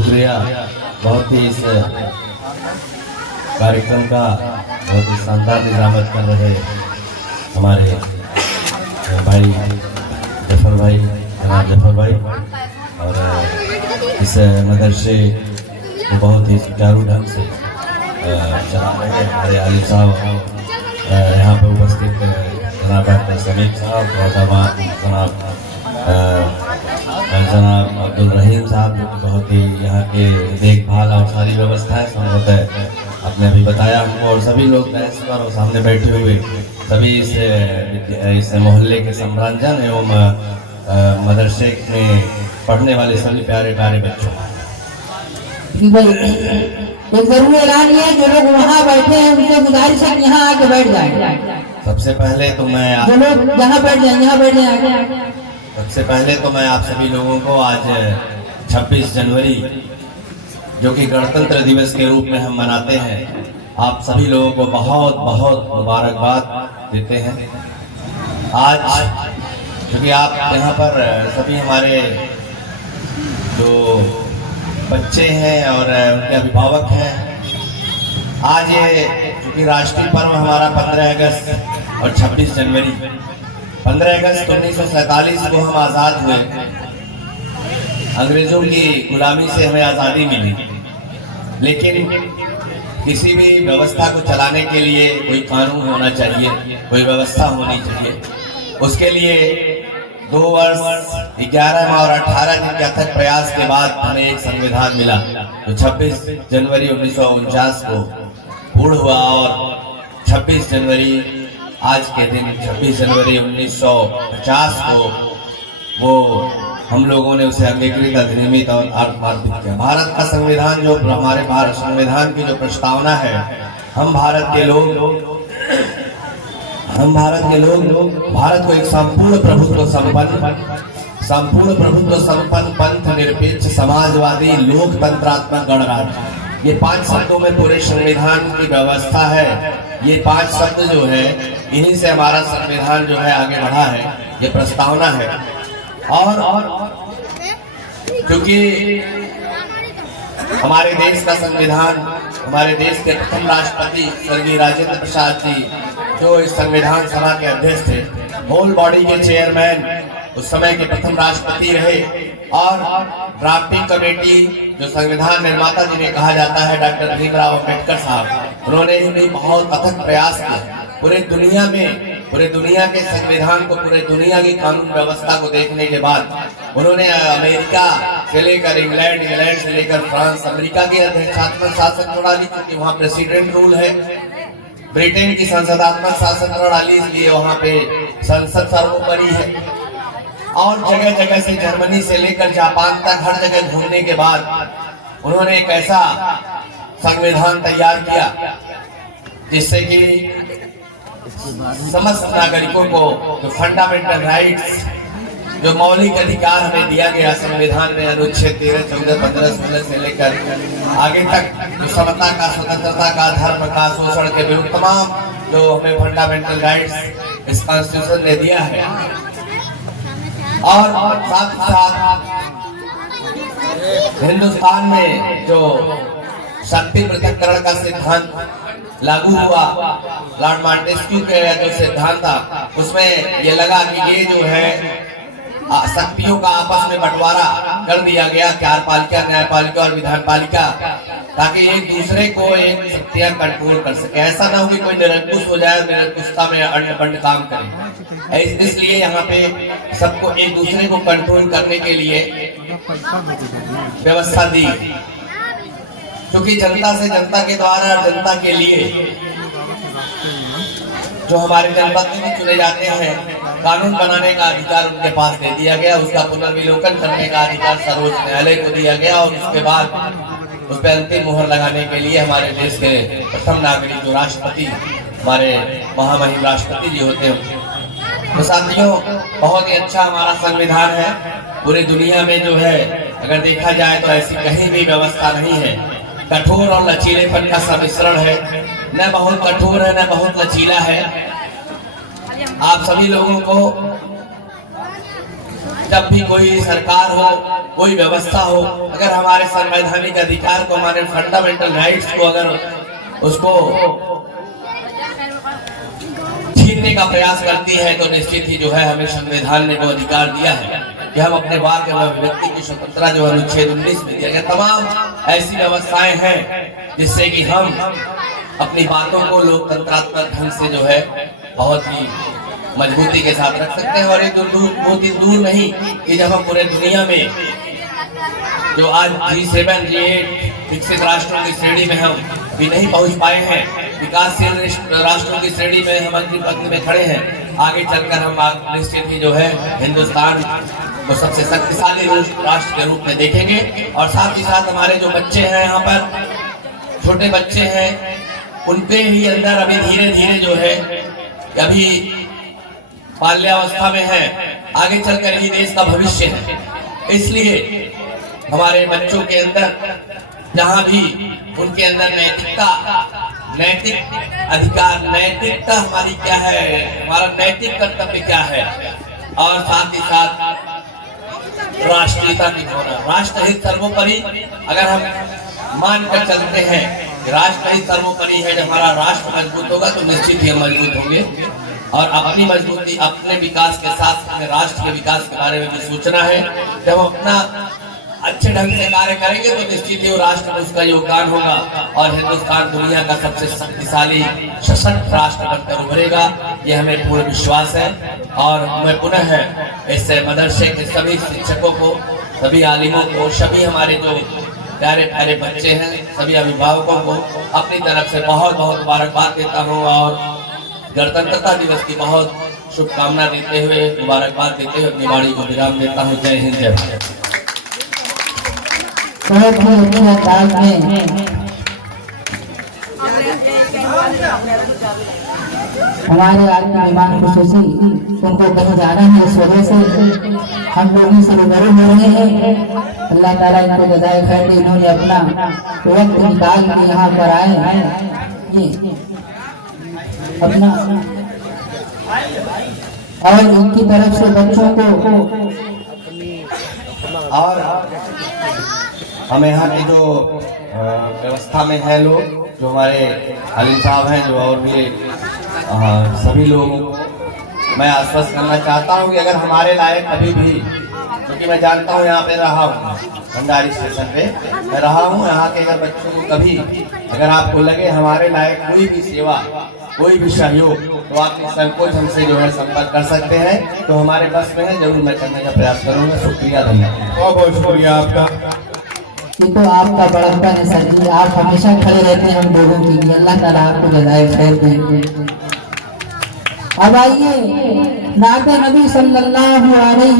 शुक्रिया। बहुत ही इस कार्यक्रम का बहुत ही शानदार निजामत कर रहे हमारे भाई जफर भाई, जनाब जफर भाई, और इस मदरसे को बहुत ही सुचारू ढंग से चला रहे हमारे आलिम साहब, यहाँ पर उपस्थित जनाब डॉक्टर समीर साहब और जनाब अब्दुल रहीम साहब, जो बहुत ही यहाँ के देखभाल और सारी व्यवस्थाएं संभवतः आपने अभी बताया हमको, और सभी लोग दहस पर और सामने बैठे हुए सभी इस मोहल्ले के सम्रांजन एवं मदरसे में पढ़ने वाले सभी प्यारे प्यारे बच्चों। एक जरूरी ऐलान है, जो लोग वहाँ बैठे हैं उनसे गुजारिश है यहाँ आके बैठ जाए। सबसे पहले तो मैं जो लोग यहाँ बैठ जाए, यहाँ बैठ जाए। सबसे पहले तो मैं आप सभी लोगों को आज 26 जनवरी जो कि गणतंत्र दिवस के रूप में हम मनाते हैं, आप सभी लोगों को बहुत बहुत मुबारकबाद देते हैं। आज क्योंकि आप यहाँ पर सभी हमारे जो बच्चे हैं और उनके अभिभावक हैं, आज ये क्योंकि राष्ट्रीय पर्व हमारा 15 अगस्त और 26 जनवरी। 15 अगस्त 1947 को हम आज़ाद हुए, अंग्रेजों की गुलामी से हमें आज़ादी मिली, लेकिन किसी भी व्यवस्था को चलाने के लिए कोई कानून होना चाहिए, कोई व्यवस्था होनी चाहिए। उसके लिए 2 वर्ष 11 माह और 18 दिन के अथक प्रयास के बाद हमें एक संविधान मिला, जो 26 जनवरी 1949 को पूर्ण हुआ, और 26 जनवरी आज के दिन 26 जनवरी 1950 को वो हम लोगों ने उसे अंगीकृत, अधिनियमित और अर्पित किया। भारत का संविधान, जो हमारे भारत संविधान की जो प्रस्तावना है, हम भारत के लोग भारत को एक संपूर्ण प्रभुत्व संपन्न पंथ निरपेक्ष समाजवादी लोकतंत्रात्मक गणराज्य, ये 5 शब्दों में पूरे संविधान की व्यवस्था है। ये 5 शब्द जो है, इन्हीं से हमारा संविधान जो है आगे बढ़ा है, ये प्रस्तावना है। और क्योंकि हमारे देश का संविधान, हमारे देश के प्रथम राष्ट्रपति स्वर्गीय राजेंद्र प्रसाद जी, जो इस संविधान सभा के अध्यक्ष थे, होल बॉडी के चेयरमैन, उस समय के प्रथम राष्ट्रपति रहे, और ड्राफ्टिंग कमेटी, जो संविधान निर्माता जिन्हें कहा जाता है, डॉक्टर भीमराव अम्बेडकर साहब, उन्होंने भी बहुत अथक प्रयास किया। पूरे दुनिया के संविधान को, पूरे दुनिया की कानून व्यवस्था को देखने के बाद उन्होंने अमेरिका से लेकर इंग्लैंड से लेकर फ्रांस, अमेरिका की अध्यक्षात्मक शासन प्रणाली, क्योंकि वहाँ प्रेसिडेंट रूल है, ब्रिटेन की संसदात्मक शासन प्रणाली, इसलिए वहाँ पे संसद सर्वोपरि है, और जगह जगह से, जर्मनी से लेकर जापान तक हर जगह घूमने के बाद उन्होंने एक ऐसा संविधान तैयार किया जिससे कि समस्त नागरिकों को जो फंडामेंटल राइट्स, जो मौलिक अधिकार हमें दिया गया संविधान में, अनुच्छेद 13, 14, 15, 16 से लेकर आगे तक, जो समता का, स्वतंत्रता का, धर्म का, शोषण के विरुद्ध तमाम जो हमें फंडामेंटल राइट्स इस कॉन्स्टिट्यूशन ने दिया है, और साथ ही साथ हिंदुस्तान में जो शक्ति पृथक्करण का सिद्धांत लागू हुआ, लॉर्ड मॉन्टेस्क्यू के जो सिद्धांत था, उसमें ये लगा कि ये जो है शक्तियों का आपस में बंटवारा कर दिया गया, कार्यपालिका, न्यायपालिका और विधानपालिका, ताकि एक दूसरे को एक शक्तियां कंट्रोल कर सके। ऐसा ना हो कि कोई निरंकुश हो जाए, निरंकुशता में अन्य बंड काम करे। इसलिए यहाँ पे सबको एक दूसरे को कंट्रोल करने के लिए व्यवस्था दी, क्योंकि जनता से, जनता के द्वारा, जनता के लिए जो हमारे जनप्रतिनिधि चुने जाते हैं, कानून बनाने का अधिकार उनके पास दे दिया गया, उसका पुनर्विलोकन करने का अधिकार सर्वोच्च न्यायालय को दिया गया, और उसके बाद उस पर अंतिम मुहर लगाने के लिए हमारे देश के प्रथम नागरिक जो राष्ट्रपति, हमारे महामहिम राष्ट्रपति जी होते हैं। तो साथियों, बहुत ही अच्छा हमारा संविधान है। पूरे दुनिया में जो है अगर देखा जाए तो ऐसी कहीं भी व्यवस्था नहीं है। कठोर और लचीलेपन का सम्मिश्रण है, न बहुत कठोर है न बहुत लचीला है। आप सभी लोगों को जब भी कोई सरकार हो, कोई व्यवस्था हो, अगर हमारे संवैधानिक अधिकार को, हमारे फंडामेंटल राइट्स को अगर उसको छीनने का प्रयास करती है तो निश्चित ही जो है हमें संविधान ने जो अधिकार दिया है कि हम अपने वाक एवं अभिव्यक्ति की स्वतंत्रता जो अनुच्छेद 19 में दिया गया, तमाम ऐसी व्यवस्थाएं हैं जिससे कि हम अपनी बातों को लोकतंत्रात्मक ढंग से जो है बहुत ही मजबूती के साथ रख सकते हैं। और ये वो दिन दूर नहीं कि जब हम पूरे दुनिया में जो आज G7 G8 विकसित राष्ट्रों की श्रेणी में हम भी नहीं पहुंच पाए हैं, विकासशील राष्ट्रों की श्रेणी में हम अंतिम पंक्ति में खड़े हैं, आगे चलकर हम निश्चित ही जो है हिंदुस्तान को सबसे शक्तिशाली राष्ट्र के रूप में देखेंगे। और साथ ही साथ हमारे जो बच्चे हैं, यहाँ पर छोटे बच्चे हैं, उनके ही अंदर अभी धीरे धीरे जो है अभी बाल्यावस्था में है, आगे चलकर ही देश का भविष्य है। इसलिए हमारे बच्चों के अंदर जहाँ भी उनके अंदर नैतिक अधिकार, नैतिकता हमारी क्या है, हमारा नैतिक कर्तव्य क्या है, और साथ ही साथ राष्ट्रीयता की होना, राष्ट्रहित सर्वोपरि अगर हम मानकर चलते हैं कि राष्ट्रहित सर्वोपरि है, जब हमारा राष्ट्र मजबूत होगा तो निश्चित ही हम मजबूत होंगे। और अपनी मजबूती, अपने विकास के साथ अपने राष्ट्र के विकास के बारे में भी सोचना है। जब हम अपना अच्छे ढंग से कार्य करेंगे तो निश्चित ही राष्ट्र में उसका योगदान होगा और हिंदुस्तान दुनिया का सबसे शक्तिशाली सशक्त राष्ट्र बनकर उभरेगा, ये हमें पूर्ण विश्वास है। और मैं पुनः इस मदरसे के सभी शिक्षकों को, सभी आलिमों को, सभी हमारे जो प्यारे प्यारे बच्चे हैं, सभी अभिभावकों को अपनी तरफ से बहुत बहुत मुबारकबाद देता हूँ और गणतंत्रता दिवस की बहुत शुभकामना देते हुए, मुबारकबाद देते हुए अपनी वाणी को विराम देता हूँ। जय हिंद, जय भारत। बहुत ही अच्छे अंदाज में हमारे आदमी मेहमान खुशूसी उनको कहीं जाना है, इस वजह से हम लोगों से रूबरू हो रहे हैं। अल्लाह ताला इनको जज़ाए खैर दे, इन्होंने अपना वक्त निकाल के यहाँ पर आए ये अपना, और इनकी तरफ से बच्चों को और हम यहाँ की जो व्यवस्था में है लोग, जो हमारे अली साहब हैं, जो और भी सभी लोग, मैं आश्वस्त करना चाहता हूँ कि अगर हमारे लायक कभी भी, क्योंकि मैं जानता हूँ यहाँ पे रहा हूँ, भंडारी स्टेशन पे मैं रहा हूँ, यहाँ के अगर बच्चों को कभी अगर आपको लगे हमारे लायक कोई भी सेवा, कोई भी सहयोग, तो आप संकोच हमसे जो है संपर्क कर सकते हैं। तो हमारे बस में है, जरूर मैं करने का प्रयास करूँगा। शुक्रिया, धन्यवाद, बहुत बहुत शुक्रिया आपका। ये तो आपका बड़प्पन है सर जी, आप हमेशा खड़े रहते हैं हम लोगों के लिए। अल्लाह ताला आपको जज़ाए खैर दे। अब आइए नाते नबी सल्लल्लाहु अलैहि